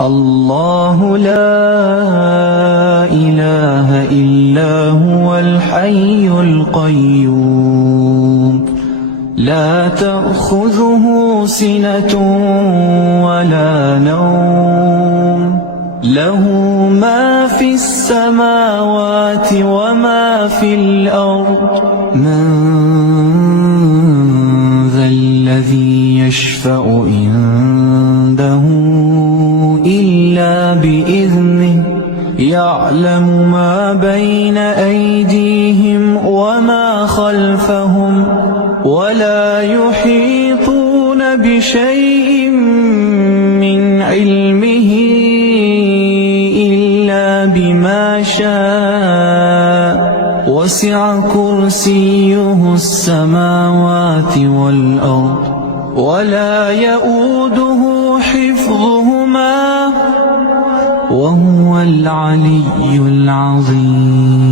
الله لا إله إلا هو الحي القيوم لا تأخذه سنة ولا نوم له ما في السماوات وما في الأرض من ذا الذي يشفع عنده إلا بإذنه يعلم ما بين أيديهم وما خلفهم ولا يحيطون بشيء من علمه إلا بما شاء وسع كرسيه السماوات والأرض ولا يؤوده حفظهما وهو العلي العظيم.